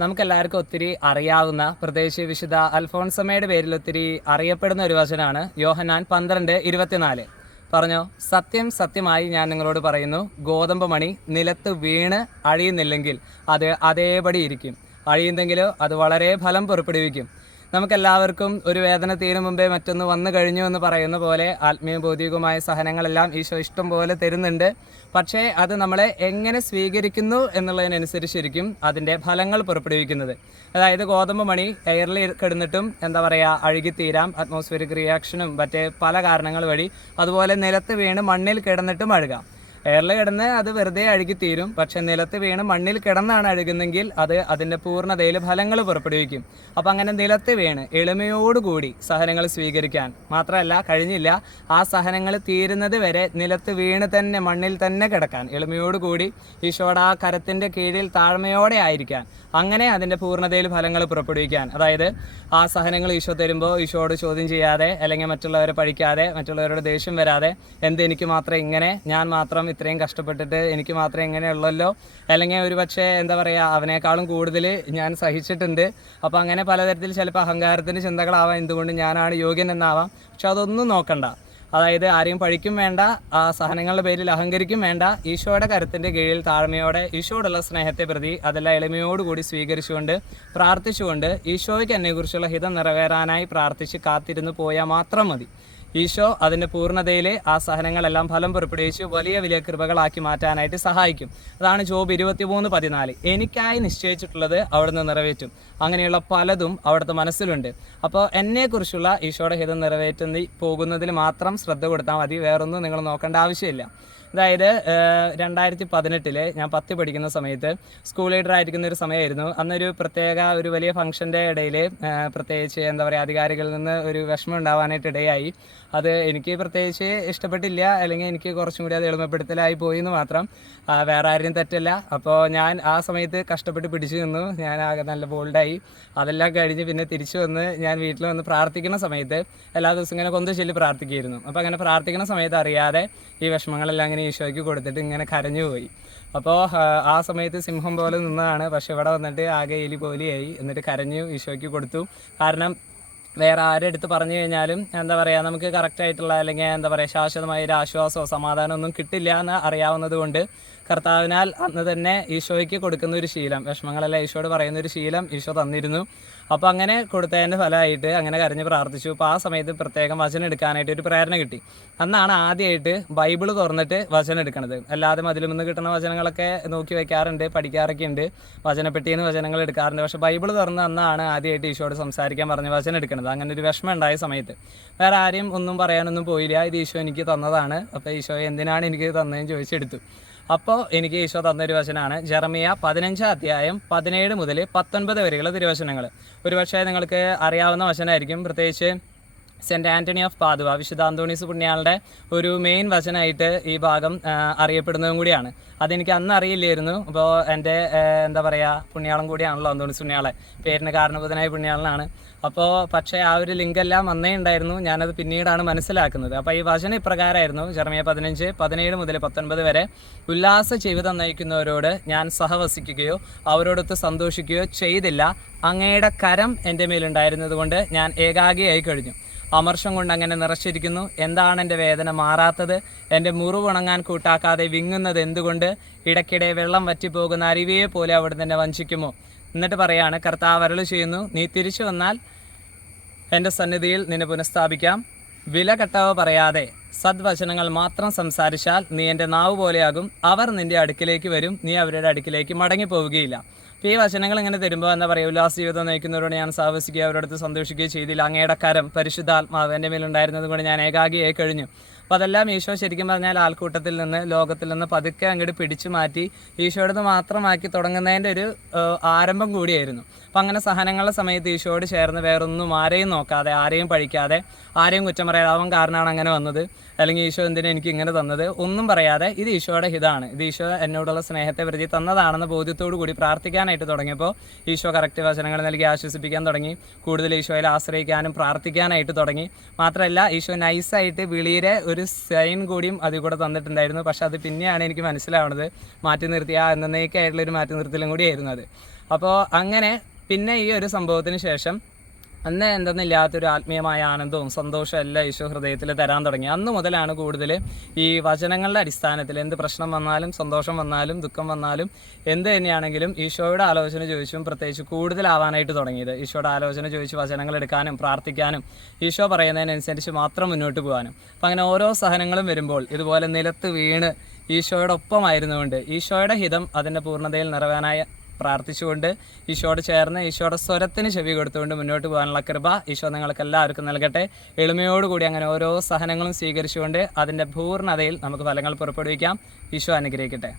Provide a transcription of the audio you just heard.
നമുക്കെല്ലാവർക്കും ഒത്തിരി അറിയാവുന്ന, പ്രത്യേകിച്ച് വിശുദ്ധ അൽഫോൺസമ്മയുടെ പേരിൽ ഒത്തിരി അറിയപ്പെടുന്ന ഒരു വചനമാണ് യോഹന്നാൻ 12:24. പറഞ്ഞോ, സത്യം സത്യമായി ഞാൻ നിങ്ങളോട് പറയുന്നു, ഗോതമ്പ് മണി നിലത്ത് വീണ് അഴിയുന്നില്ലെങ്കിൽ അത് അതേപടി ഇരിക്കും, അഴിയുന്നെങ്കിലോ അത് വളരെ ഫലം പുറപ്പെടുവിക്കും. നമുക്കെല്ലാവർക്കും ഒരു വേദന തീരും മുമ്പേ മറ്റൊന്ന് വന്നു കഴിഞ്ഞു എന്ന് പറയുന്ന പോലെ ആത്മീയ ഭൗതികമായ സഹനങ്ങളെല്ലാം ഈശോ ഇഷ്ടം പോലെ തരുന്നുണ്ട്. പക്ഷേ അത് നമ്മളെ എങ്ങനെ സ്വീകരിക്കുന്നു എന്നുള്ളതിനനുസരിച്ചിരിക്കും അതിൻ്റെ ഫലങ്ങൾ പുറപ്പെടുവിക്കുന്നത്. അതായത് ഗോതമ്പ് മണി എയറിൽ കിടന്നിട്ടും അഴുകിത്തീരാം, അറ്റ്മോസ്ഫിയറിക് റിയാക്ഷനും മറ്റേ പല കാരണങ്ങൾ വഴി. അതുപോലെ നിലത്ത് വീണ് മണ്ണിൽ കിടന്നിട്ടും അഴുകാം. എയറിൽ കിടന്ന് അത് വെറുതെ അഴുകിത്തീരും. പക്ഷെ നിലത്ത് വീണ് മണ്ണിൽ കിടന്നാണ് അഴുകുന്നെങ്കിൽ അത് അതിൻ്റെ പൂർണ്ണതയിൽ ഫലങ്ങൾ പുറപ്പെടുവിക്കും. അപ്പം അങ്ങനെ നിലത്ത് വീണ് എളിമയോടുകൂടി സഹനങ്ങൾ സ്വീകരിക്കാൻ മാത്രമല്ല, കഴിഞ്ഞില്ല, ആ സഹനങ്ങൾ തീരുന്നത് വരെ നിലത്ത് വീണ് തന്നെ മണ്ണിൽ തന്നെ കിടക്കാൻ, എളിമയോടുകൂടി ഈശോയുടെ ആ കരത്തിൻ്റെ കീഴിൽ താഴ്മയോടെ ആയിരിക്കാൻ, അങ്ങനെ അതിൻ്റെ പൂർണ്ണതയിൽ ഫലങ്ങൾ പുറപ്പെടുവിക്കാൻ. അതായത് ആ സഹനങ്ങൾ ഈശോ തരുമ്പോൾ ഈശോയോട് ചോദ്യം ചെയ്യാതെ, അല്ലെങ്കിൽ മറ്റുള്ളവരെ പഴിക്കാതെ, മറ്റുള്ളവരോട് ദേഷ്യം വരാതെ, എനിക്ക് മാത്രം ഇങ്ങനെ, ഞാൻ മാത്രം ഇത്രയും കഷ്ടപ്പെട്ടിട്ട് എനിക്ക് മാത്രം ഇങ്ങനെയുള്ളല്ലോ, അല്ലെങ്കിൽ ഒരു പക്ഷേ അവനേക്കാളും കൂടുതൽ ഞാൻ സഹിച്ചിട്ടുണ്ട്. അപ്പോൾ അങ്ങനെ പലതരത്തിൽ ചിലപ്പോൾ അഹങ്കാരത്തിൻ്റെ ചിന്തകളാവാം, എന്തുകൊണ്ട് ഞാനാണ് യോഗ്യൻ എന്നാവാം. പക്ഷെ അതൊന്നും നോക്കണ്ട. അതായത് ആരെയും പഴിക്കും വേണ്ട, ആ സഹനങ്ങളുടെ പേരിൽ അഹങ്കരിക്കും വേണ്ട. ഈശോയുടെ കരത്തിൻ്റെ കീഴിൽ താഴ്മയോടെ ഈശോയോടുള്ള സ്നേഹത്തെ പ്രതി അതെല്ലാം എളിമയോടുകൂടി സ്വീകരിച്ചുകൊണ്ട് പ്രാർത്ഥിച്ചുകൊണ്ട് ഈശോയ്ക്ക് എന്നെക്കുറിച്ചുള്ള ഹിതം നിറവേറാനായി പ്രാർത്ഥിച്ച് കാത്തിരുന്ന് പോയാൽ മാത്രം മതി. ഈശോ അതിൻ്റെ പൂർണ്ണതയിൽ ആ സഹനങ്ങളെല്ലാം ഫലം പുറപ്പെടുവിച്ച് വലിയ വലിയ കൃപകളാക്കി മാറ്റാനായിട്ട് സഹായിക്കും. അതാണ് ജോബ് 23:14. എനിക്കായി നിശ്ചയിച്ചിട്ടുള്ളത് അവിടുന്ന് നിറവേറ്റും. അങ്ങനെയുള്ള പലതും അവിടുത്തെ മനസ്സിലുണ്ട്. അപ്പോൾ എന്നെക്കുറിച്ചുള്ള ഈശോയുടെ ഹിതം നിറവേറ്റുന്ന പോകുന്നതിൽ മാത്രം ശ്രദ്ധ കൊടുത്താൽ മതി, വേറൊന്നും നിങ്ങൾ നോക്കേണ്ട ആവശ്യമില്ല. അതായത് 2018 ഞാൻ 10 പഠിക്കുന്ന സമയത്ത് സ്കൂൾ ലീഡർ ആയിരിക്കുന്ന ഒരു സമയമായിരുന്നു. അന്നൊരു ഒരു വലിയ ഫംഗ്ഷൻ്റെ ഇടയിൽ പ്രത്യേകിച്ച് അധികാരികളിൽ നിന്ന് ഒരു വിഷമം ഉണ്ടാവാനായിട്ട് ഇടയായി. അത് എനിക്ക് പ്രത്യേകിച്ച് ഇഷ്ടപ്പെട്ടില്ല, അല്ലെങ്കിൽ എനിക്ക് കുറച്ചും കൂടി അത് എളിമപ്പെടുത്തലായി പോയി എന്ന് മാത്രം, വേറെ ആരും തെറ്റല്ല. അപ്പോൾ ഞാൻ ആ സമയത്ത് കഷ്ടപ്പെട്ട് പിടിച്ചു നിന്നു. ഞാൻ ആകെ നല്ല ബോൾഡായി. അതെല്ലാം കഴിഞ്ഞ് പിന്നെ തിരിച്ചു വന്ന് ഞാൻ വീട്ടിൽ വന്ന് പ്രാർത്ഥിക്കുന്ന സമയത്ത് എല്ലാ ദിവസവും ഇങ്ങനെ കൊന്ത ചൊല്ലി പ്രാർത്ഥിക്കുകയായിരുന്നു. അപ്പോൾ അങ്ങനെ പ്രാർത്ഥിക്കുന്ന സമയത്ത് അറിയാതെ ഈ വിഷമങ്ങളെല്ലാം ഇങ്ങനെ ഈശോയ്ക്ക് കൊടുത്തിട്ട് ഇങ്ങനെ കരഞ്ഞു പോയി. അപ്പോൾ ആ സമയത്ത് സിംഹം പോലെ നിന്നതാണ്. പക്ഷെ ഇവിടെ വന്നിട്ട് ആകെ എലി പോലെയായി. എന്നിട്ട് കരഞ്ഞു ഈശോയ്ക്ക് കൊടുത്തു. കാരണം വേറെ ആരെടുത്ത് പറഞ്ഞു കഴിഞ്ഞാലും നമുക്ക് കറക്റ്റായിട്ടുള്ള, അല്ലെങ്കിൽ ശാശ്വതമായ ഒരു ആശ്വാസമോ സമാധാനമോ ഒന്നും കിട്ടില്ല എന്ന് അറിയാവുന്നത് കൊണ്ട് കർത്താവിനാൽ അന്ന് തന്നെ ഈശോയ്ക്ക് കൊടുക്കുന്ന ഒരു ശീലം, വിഷമങ്ങളെല്ലാം ഈശോയോട് പറയുന്ന ഒരു ശീലം ഈശോ തന്നിരുന്നു. അപ്പോൾ അങ്ങനെ കൊടുത്തതിൻ്റെ ഫലമായിട്ട് അങ്ങനെ കരഞ്ഞ് പ്രാർത്ഥിച്ചു. അപ്പോൾ ആ സമയത്ത് പ്രത്യേകം വചനം എടുക്കാനായിട്ട് ഒരു പ്രേരണ കിട്ടി. അന്നാണ് ആദ്യമായിട്ട് ബൈബിള് തുറന്നിട്ട് വചനം എടുക്കണത്. അല്ലാതെ മതിലും നിന്ന് കിട്ടുന്ന വചനങ്ങളൊക്കെ നോക്കി വയ്ക്കാറുണ്ട്, പഠിക്കാറൊക്കെ ഉണ്ട്, വചനപ്പെട്ടിയിൽ നിന്ന് വചനങ്ങൾ എടുക്കാറുണ്ട്. പക്ഷേ ബൈബിള് തുറന്ന് അന്നാണ് ആദ്യമായിട്ട് ഈശോയോട് സംസാരിക്കാൻ പറഞ്ഞ് വചനം എടുക്കുന്നത്. അങ്ങനെ ഒരു വിഷമം ഉണ്ടായ സമയത്ത് വേറെ ആരെയും ഒന്നും പറയാനൊന്നും പോയില്ല. ഇത് ഈശോ എനിക്ക് തന്നതാണ്, അപ്പോൾ ഈശോ എന്തിനാണ് എനിക്ക് തന്നതെന്ന് ചോദിച്ചെടുത്തു. അപ്പോൾ എനിക്ക് ഈശോ തന്നൊരു വചനമാണ് ജെറമിയ 15:17 മുതൽ 19 വരെയുള്ള തിരുവചനങ്ങൾ. ഒരുപക്ഷെ നിങ്ങൾക്ക് അറിയാവുന്ന വചനമായിരിക്കും. പ്രത്യേകിച്ച് സെൻറ്റ് ആൻ്റണി ഓഫ് പാദുവ, വിശുദ്ധ അന്തോണീസ് പുണ്യാളുടെ ഒരു മെയിൻ വചനമായിട്ട് ഈ ഭാഗം അറിയപ്പെടുന്നതും കൂടിയാണ്. അതെനിക്ക് അന്ന് അറിയില്ലായിരുന്നു. അപ്പോൾ എൻ്റെ പുണ്യാളം കൂടിയാണല്ലോ അന്തോണീസ് പുണ്യാളെ, പേരിന് കാരണഭൂതനായ പുണ്യാളനാണ്. അപ്പോൾ പക്ഷേ ആ ഒരു ലിങ്കെല്ലാം അന്നേ ഉണ്ടായിരുന്നു. ഞാനത് പിന്നീടാണ് മനസ്സിലാക്കുന്നത്. അപ്പോൾ ഈ വചനം ഇപ്രകാരമായിരുന്നു, ജെറമിയ 15:17 മുതൽ 19 വരെ. ഉല്ലാസ ജീവിതം നയിക്കുന്നവരോട് ഞാൻ സഹവസിക്കുകയോ അവരോടൊത്ത് സന്തോഷിക്കുകയോ ചെയ്തില്ല. അങ്ങയുടെ കരം എൻ്റെ മേലുണ്ടായിരുന്നത് കൊണ്ട് ഞാൻ ഏകാഗിയായി കഴിഞ്ഞു. അമർഷം കൊണ്ട് അങ്ങനെ നിറച്ചിരിക്കുന്നു. എന്താണ് എൻ്റെ വേദന മാറാത്തത്? എൻ്റെ മുറിവുണങ്ങാൻ കൂട്ടാക്കാതെ വിങ്ങുന്നത് എന്തുകൊണ്ട്? ഇടയ്ക്കിടെ വെള്ളം വറ്റിപ്പോകുന്ന അരുവിയെ പോലെ അവിടെ തന്നെ വഞ്ചിക്കുമോ? എന്നിട്ട് പറയാണ്, കർത്താവ് അരുളി ചെയ്യുന്നു, നീ തിരിച്ചു വന്നാൽ എൻ്റെ സന്നിധിയിൽ നിന്നെ പുനഃസ്ഥാപിക്കാം. വില കെട്ടവ പറയാതെ സദ്വചനങ്ങൾ മാത്രം സംസാരിച്ചാൽ നീ എൻ്റെ നാവ് പോലെയാകും. അവർ നിൻ്റെ അടുക്കിലേക്ക് വരും, നീ അവരുടെ അടുക്കിലേക്ക് മടങ്ങിപ്പോവുകയില്ല. അപ്പോൾ ഈ വചനങ്ങൾ ഇങ്ങനെ തരുമ്പോൾ ഉല്ലാസ ജീവിതം നയിക്കുന്നവരോട് ഞാൻ സാഹസിക്കുകയോ അവരോടത്ത് സന്തോഷിക്കുകയോ ചെയ്തില്ല. അങ്ങയുടെ കരം പരിശുദ്ധാത്മാവ് എൻ്റെ മേലുണ്ടായിരുന്നത് കൊണ്ട് ഞാൻ ഏകാഗിയായി കഴിഞ്ഞു. അപ്പോൾ അതെല്ലാം ഈശോ ശരിക്കും പറഞ്ഞാൽ ആൾക്കൂട്ടത്തിൽ നിന്ന്, ലോകത്തിൽ നിന്ന് പതുക്കെ അങ്ങോട്ട് പിടിച്ചു മാറ്റി ഈശോയോട് മാത്രമാക്കി തുടങ്ങുന്നതിൻ്റെ ഒരു ആരംഭം കൂടിയായിരുന്നു. അപ്പം അങ്ങനെ സഹനങ്ങളുടെ സമയത്ത് ഈശോയോട് ചേർന്ന് വേറൊന്നും ആരെയും നോക്കാതെ, ആരെയും പഴിക്കാതെ, ആരെയും കുറ്റം പറയാതെ അവൻ കാരണമാണ് അങ്ങനെ വന്നത്, അല്ലെങ്കിൽ ഈശോ എന്തിനാ എനിക്ക് ഇങ്ങനെ തന്നത്, ഒന്നും പറയാതെ ഇത് ഈശോയുടെ ഹിതമാണ്, ഇത് ഈശോ എന്നോടുള്ള സ്നേഹത്തെ പ്രതി തന്നതാണെന്ന് ബോധ്യത്തോടു കൂടി പ്രാർത്ഥിക്കാനായിട്ട് തുടങ്ങിയപ്പോൾ ഈശോ കറക്റ്റ് വചനങ്ങൾ നൽകി ആശ്വസിപ്പിക്കാൻ തുടങ്ങി. കൂടുതൽ ഈശോയിൽ ആശ്രയിക്കാനും പ്രാർത്ഥിക്കാനായിട്ട് തുടങ്ങി. മാത്രമല്ല ഈശോ നൈസായിട്ട് വിളിയുടെ ഒരു സൈൻ കൂടിയും അതിൽ കൂടെ തന്നിട്ടുണ്ടായിരുന്നു. പക്ഷെ അത് പിന്നെയാണ് എനിക്ക് മനസ്സിലാവുന്നത്, മാറ്റി നിർത്തിയ എന്നേക്കായിട്ടുള്ളൊരു മാറ്റി നിർത്തലും കൂടിയായിരുന്നു അത്. അപ്പോൾ അങ്ങനെ പിന്നെ ഈ ഒരു സംഭവത്തിന് ശേഷം അന്ന് എന്തെന്നില്ലാത്തൊരു ആത്മീയമായ ആനന്ദവും സന്തോഷവും എല്ലാം ഈശോ ഹൃദയത്തിൽ തരാൻ തുടങ്ങി. അന്ന് മുതലാണ് കൂടുതൽ ഈ വചനങ്ങളുടെ അടിസ്ഥാനത്തിൽ എന്ത് പ്രശ്നം വന്നാലും സന്തോഷം വന്നാലും ദുഃഖം വന്നാലും എന്ത് തന്നെയാണെങ്കിലും ഈശോയുടെ ആലോചന ചോദിച്ചും പ്രത്യേകിച്ച് കൂടുതലാവാനായിട്ട് തുടങ്ങിയത്. ഈശോയുടെ ആലോചന ചോദിച്ച് വചനങ്ങൾ എടുക്കാനും പ്രാർത്ഥിക്കാനും ഈശോ പറയുന്നതിനനുസരിച്ച് മാത്രം മുന്നോട്ട് പോകാനും. അപ്പം അങ്ങനെ ഓരോ സഹനങ്ങളും വരുമ്പോൾ ഇതുപോലെ നിലത്ത് വീണ് ഈശോയുടെ ഒപ്പമായിരുന്നുകൊണ്ട് ഈശോയുടെ ഹിതം അതിൻ്റെ പൂർണ്ണതയിൽ നിറവേറാനായ പ്രാർത്ഥിച്ചുകൊണ്ട് ഈശോയോട് ചേർന്ന് ഈശോയുടെ സ്വരത്തിന് ചെവി കൊടുത്തുകൊണ്ട് മുന്നോട്ട് പോകാനുള്ള കൃപ ഈശോ നിങ്ങൾക്ക് എല്ലാവർക്കും നൽകട്ടെ. എളിമയോടുകൂടി അങ്ങനെ ഓരോ സഹനങ്ങളും സ്വീകരിച്ചുകൊണ്ട് അതിൻ്റെ പൂർണ്ണതയിൽ നമുക്ക് ഫലങ്ങൾ പുറപ്പെടുവിക്കാം. ഈശോ അനുഗ്രഹിക്കട്ടെ.